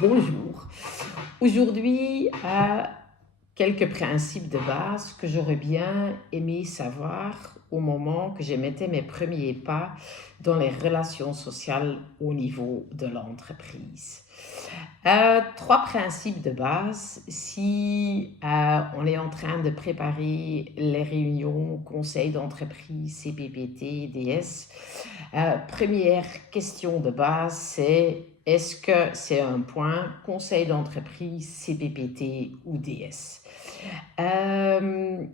Bonjour. Aujourd'hui, quelques principes de base que j'aurais bien aimé savoir au moment que je mettais mes premiers pas dans les relations sociales au niveau de l'entreprise. Trois principes de base. Si on est en train de préparer les réunions, conseils d'entreprise, CPPT, DS, première question de base, c'est est-ce que c'est un point conseil d'entreprise, CPPT ou DS? Euh,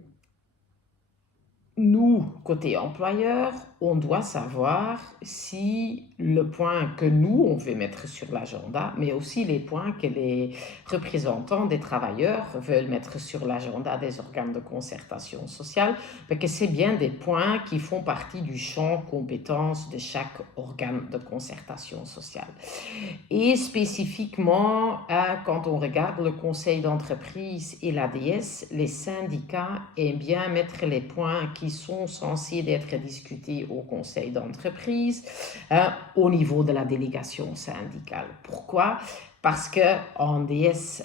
Nous, côté employeur, on doit savoir si le point que nous, on veut mettre sur l'agenda, mais aussi les points que les représentants des travailleurs veulent mettre sur l'agenda des organes de concertation sociale, parce que c'est bien des points qui font partie du champ compétence de chaque organe de concertation sociale. Et spécifiquement, quand on regarde le conseil d'entreprise et l'ADS, les syndicats aiment bien mettre les points qui sont censés être discutés au conseil d'entreprise au niveau de la délégation syndicale. Pourquoi? Parce qu'en DS,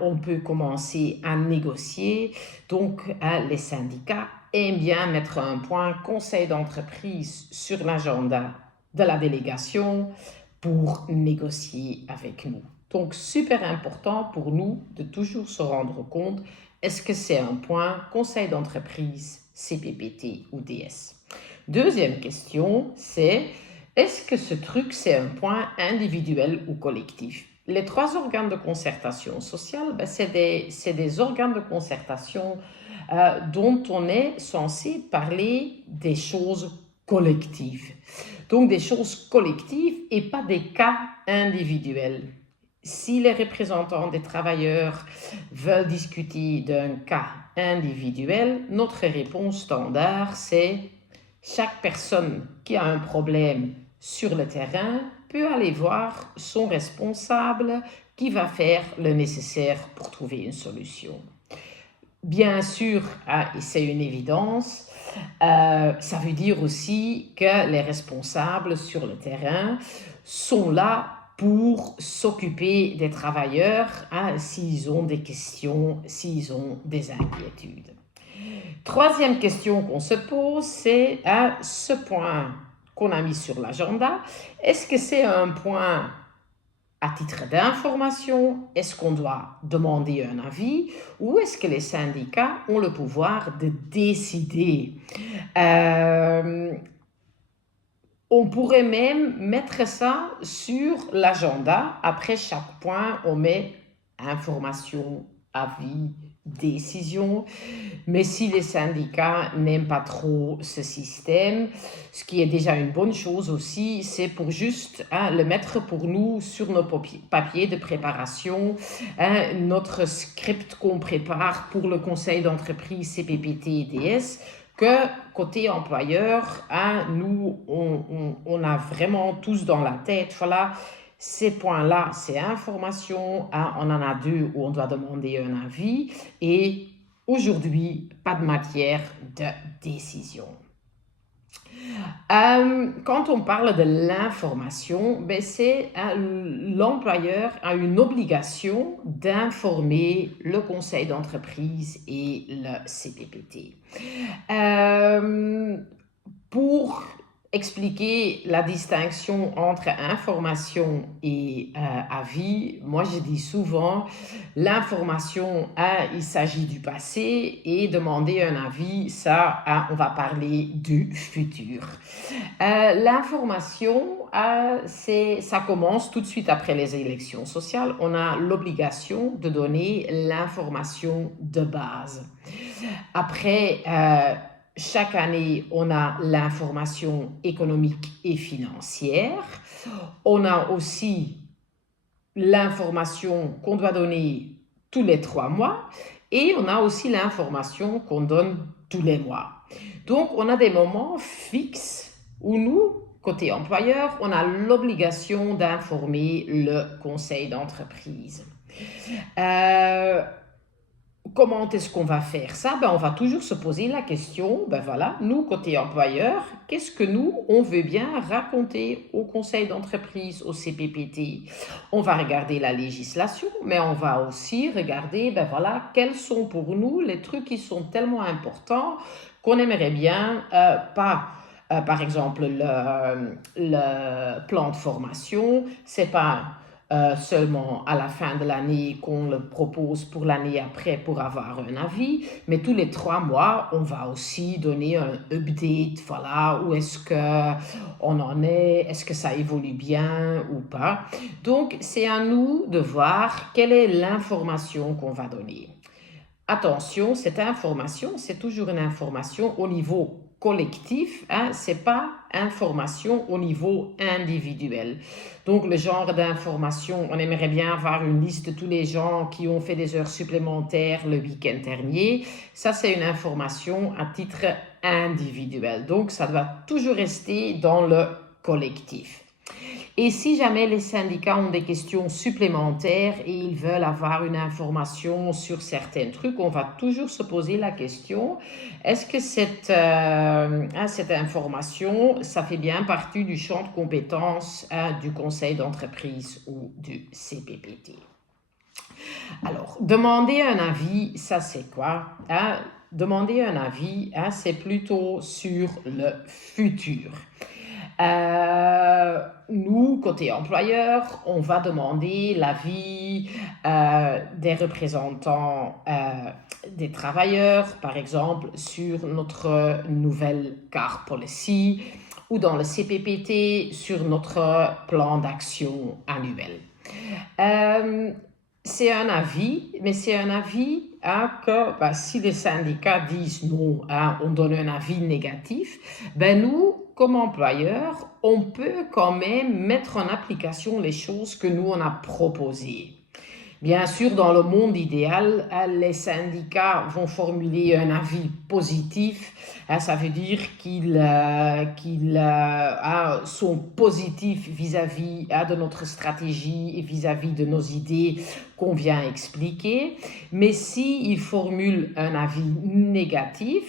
on peut commencer à négocier, donc les syndicats aiment bien mettre un point conseil d'entreprise sur l'agenda de la délégation pour négocier avec nous. Donc, super important pour nous de toujours se rendre compte, est-ce que c'est un point conseil d'entreprise, CPPT ou DS? Deuxième question, c'est est-ce que ce truc, c'est un point individuel ou collectif? Les trois organes de concertation sociale, c'est des organes de concertation dont on est censé parler des choses collectives. Donc des choses collectives et pas des cas individuels. Si les représentants des travailleurs veulent discuter d'un cas individuel, notre réponse standard, c'est chaque personne qui a un problème sur le terrain peut aller voir son responsable qui va faire le nécessaire pour trouver une solution. Bien sûr, et c'est une évidence, ça veut dire aussi que les responsables sur le terrain sont là pour s'occuper des travailleurs s'ils ont des questions, s'ils ont des inquiétudes. Troisième question qu'on se pose, c'est ce point qu'on a mis sur l'agenda, est-ce que c'est un point à titre d'information, est-ce qu'on doit demander un avis ou est-ce que les syndicats ont le pouvoir de décider? On pourrait même mettre ça sur l'agenda. Après chaque point, on met information, avis, décision. Mais si les syndicats n'aiment pas trop ce système, ce qui est déjà une bonne chose aussi, c'est pour juste le mettre pour nous sur nos papiers de préparation, notre script qu'on prépare pour le conseil d'entreprise CPPT et DS, que côté employeur, nous, on a vraiment tous dans la tête, voilà, ces points-là, c'est information, on en a deux où on doit demander un avis, et aujourd'hui, pas de matière de décision. Quand on parle de l'information, c'est l'employeur a une obligation d'informer le conseil d'entreprise et le CPPT. Pour expliquer la distinction entre information et avis, moi je dis souvent l'information, il s'agit du passé et demander un avis, ça, on va parler du futur. L'information, ça commence tout de suite après les élections sociales. On a l'obligation de donner l'information de base. Après, chaque année, on a l'information économique et financière. On a aussi l'information qu'on doit donner tous les 3 mois et on a aussi l'information qu'on donne tous les mois. Donc, on a des moments fixes où nous, côté employeur, on a l'obligation d'informer le conseil d'entreprise. Comment est-ce qu'on va faire ça? On va toujours se poser la question, voilà, nous, côté employeur, qu'est-ce que nous, on veut bien raconter au conseil d'entreprise, au CPPT? On va regarder la législation, mais on va aussi regarder, voilà, quels sont pour nous les trucs qui sont tellement importants qu'on aimerait bien, pas par exemple, le plan de formation, c'est pas seulement à la fin de l'année qu'on le propose pour l'année après pour avoir un avis, mais tous les 3 mois, on va aussi donner un update, voilà, où est-ce qu'on en est que ça évolue bien ou pas. Donc, c'est à nous de voir quelle est l'information qu'on va donner. Attention, cette information, c'est toujours une information au niveau collectif, hein, c'est pas information au niveau individuel. Donc, le genre d'information, on aimerait bien avoir une liste de tous les gens qui ont fait des heures supplémentaires le week-end dernier. Ça, c'est une information à titre individuel. Donc, ça doit toujours rester dans le collectif. Et si jamais les syndicats ont des questions supplémentaires et ils veulent avoir une information sur certains trucs, on va toujours se poser la question, est-ce que cette information, ça fait bien partie du champ de compétences du conseil d'entreprise ou du CPPT? Alors, demander un avis, ça c'est quoi? Demander un avis, c'est plutôt sur le futur. Nous, côté employeur, on va demander l'avis des représentants des travailleurs, par exemple, sur notre nouvelle car policy ou dans le CPPT sur notre plan d'action annuel. C'est un avis, mais c'est un avis que si les syndicats disent non, on donne un avis négatif, nous, comme employeurs, on peut quand même mettre en application les choses que nous, on a proposées. Bien sûr, dans le monde idéal, les syndicats vont formuler un avis positif. Ça veut dire qu'ils sont positifs vis-à-vis de notre stratégie et vis-à-vis de nos idées qu'on vient expliquer. Mais s'ils formulent un avis négatif,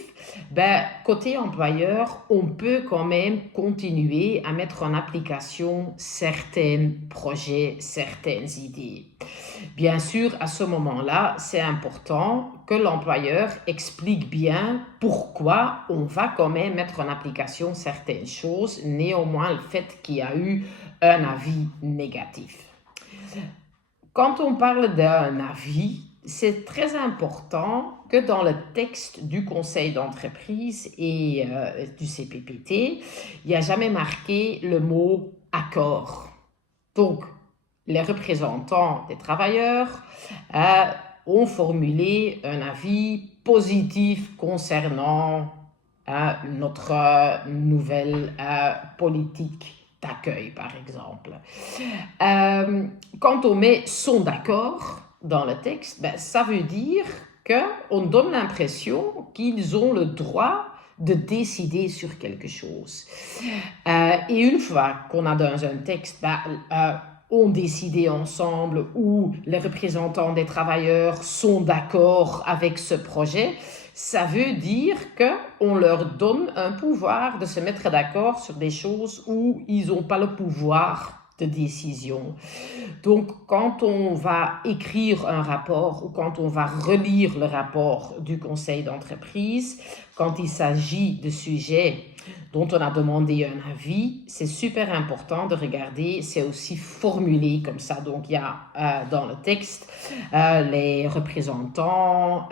côté employeur, on peut quand même continuer à mettre en application certains projets, certaines idées. Bien sûr, à ce moment-là, c'est important que l'employeur explique bien pourquoi on va quand même mettre en application certaines choses, néanmoins le fait qu'il y a eu un avis négatif. Quand on parle d'un avis, c'est très important que dans le texte du conseil d'entreprise et du CPPT, il n'y a jamais marqué le mot accord. Donc, les représentants des travailleurs ont formulé un avis positif concernant notre nouvelle politique d'accueil, par exemple. Quand on met « sont d'accord » dans le texte, ça veut dire qu'on donne l'impression qu'ils ont le droit de décider sur quelque chose. Et une fois qu'on a dans un texte, ont décidé ensemble ou les représentants des travailleurs sont d'accord avec ce projet, ça veut dire qu'on leur donne un pouvoir de se mettre d'accord sur des choses où ils n'ont pas le pouvoir de décision. Donc, quand on va écrire un rapport ou quand on va relire le rapport du conseil d'entreprise, quand il s'agit de sujets dont on a demandé un avis, c'est super important de regarder, c'est aussi formulé comme ça. Donc, il y a dans le texte, les représentants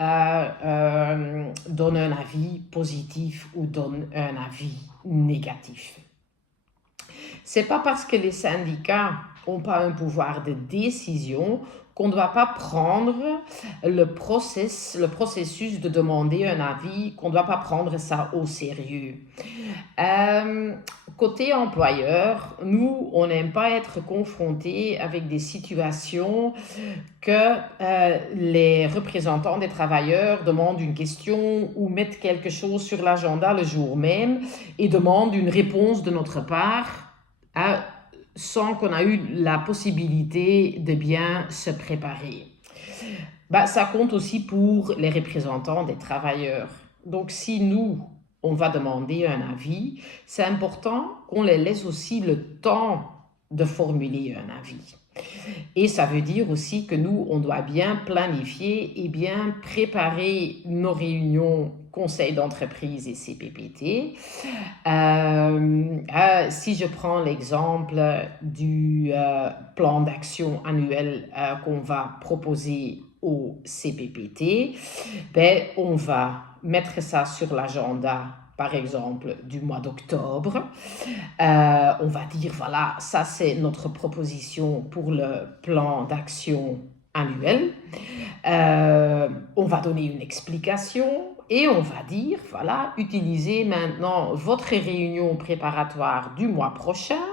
donnent un avis positif ou donnent un avis négatif. C'est pas parce que les syndicats n'ont pas un pouvoir de décision qu'on ne doit pas prendre le processus de demander un avis, qu'on ne doit pas prendre ça au sérieux. Côté employeur, nous, on n'aime pas être confrontés avec des situations que les représentants des travailleurs demandent une question ou mettent quelque chose sur l'agenda le jour même et demandent une réponse de notre part sans qu'on ait eu la possibilité de bien se préparer. bah, ça compte aussi pour les représentants des travailleurs. Donc, si nous, on va demander un avis, c'est important qu'on les laisse aussi le temps de formuler un avis. Et ça veut dire aussi que nous, on doit bien planifier et bien préparer nos réunions conseil d'entreprise et CPPT. Si je prends l'exemple du plan d'action annuel qu'on va proposer au CPPT, ben, on va mettre ça sur l'agenda, par exemple, du mois d'octobre. On va dire, voilà, ça c'est notre proposition pour le plan d'action annuel. On va donner une explication et on va dire, voilà, utilisez maintenant votre réunion préparatoire du mois prochain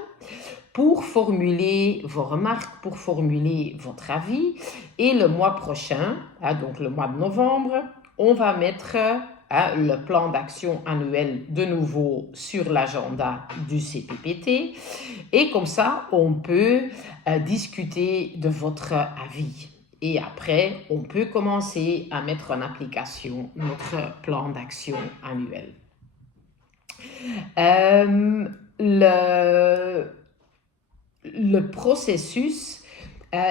pour formuler vos remarques, pour formuler votre avis. Et le mois prochain, donc le mois de novembre, on va mettre le plan d'action annuel de nouveau sur l'agenda du CPPT. Et comme ça, on peut discuter de votre avis. Et après, on peut commencer à mettre en application notre plan d'action annuel. Le processus,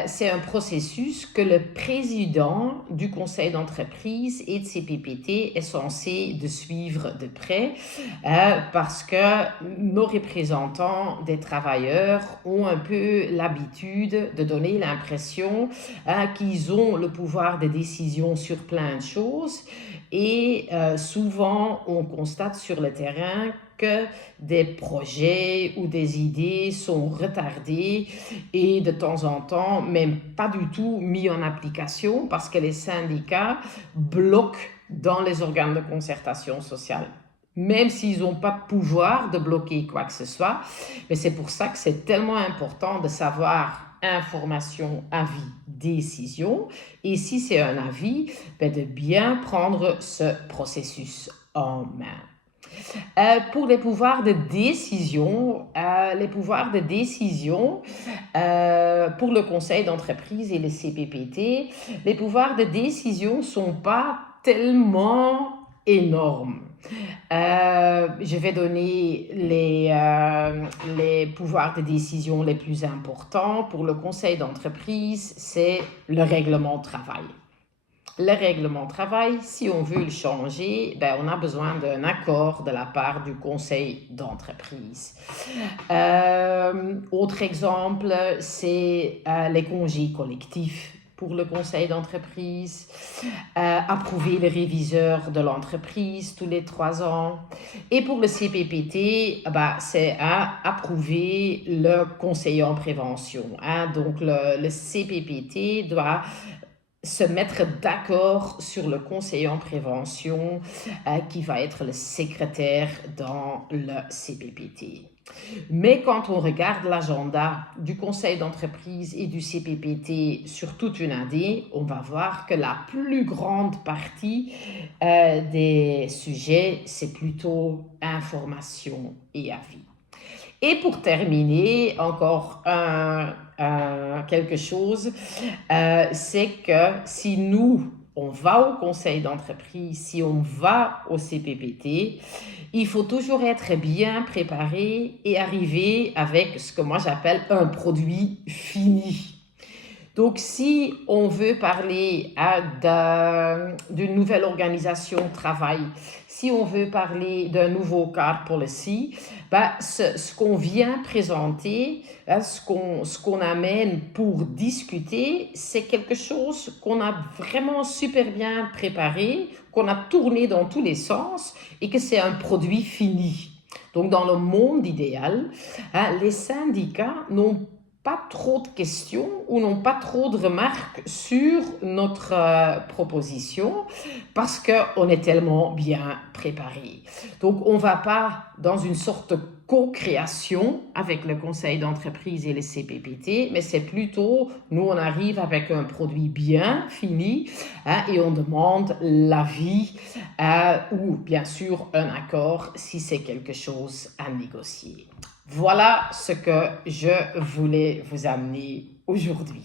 c'est un processus que le président du conseil d'entreprise et de CPPT est censé de suivre de près parce que nos représentants des travailleurs ont un peu l'habitude de donner l'impression qu'ils ont le pouvoir de décision sur plein de choses et souvent on constate sur le terrain que des projets ou des idées sont retardés et de temps en temps même pas du tout mis en application parce que les syndicats bloquent dans les organes de concertation sociale. Même s'ils n'ont pas de pouvoir de bloquer quoi que ce soit. Mais c'est pour ça que c'est tellement important de savoir information, avis, décision. Et si c'est un avis, ben de bien prendre ce processus en main. Pour les pouvoirs de décision, pour le conseil d'entreprise et le CPPT, les pouvoirs de décision ne sont pas tellement énormes. Je vais donner les pouvoirs de décision les plus importants. Pour le conseil d'entreprise, c'est le règlement de travail. Le règlement de travail, si on veut le changer, ben, on a besoin d'un accord de la part du conseil d'entreprise. Autre exemple, c'est les congés collectifs pour le conseil d'entreprise, approuver le réviseur de l'entreprise tous les 3 ans. Et pour le CPPT, ben, c'est approuver le conseiller en prévention. Donc le CPPT doit se mettre d'accord sur le conseiller en prévention qui va être le secrétaire dans le CPPT. Mais quand on regarde l'agenda du conseil d'entreprise et du CPPT sur toute une année, on va voir que la plus grande partie des sujets, c'est plutôt information et avis. Et pour terminer, encore quelque chose, c'est que si nous, on va au conseil d'entreprise, si on va au CPPT, il faut toujours être bien préparé et arriver avec ce que moi j'appelle un produit fini. Donc, si on veut parler d'une nouvelle organisation de travail, si on veut parler d'un nouveau cadre policy, ben, ce qu'on vient présenter, ce qu'on amène pour discuter, c'est quelque chose qu'on a vraiment super bien préparé, qu'on a tourné dans tous les sens et que c'est un produit fini. Donc, dans le monde idéal, les syndicats n'ont pas trop de questions ou n'ont pas trop de remarques sur notre proposition parce qu'on est tellement bien préparé. Donc, on ne va pas dans une sorte de co-création avec le conseil d'entreprise et les CPPT, mais c'est plutôt, nous, on arrive avec un produit bien fini et on demande l'avis ou bien sûr un accord si c'est quelque chose à négocier. Voilà ce que je voulais vous amener aujourd'hui.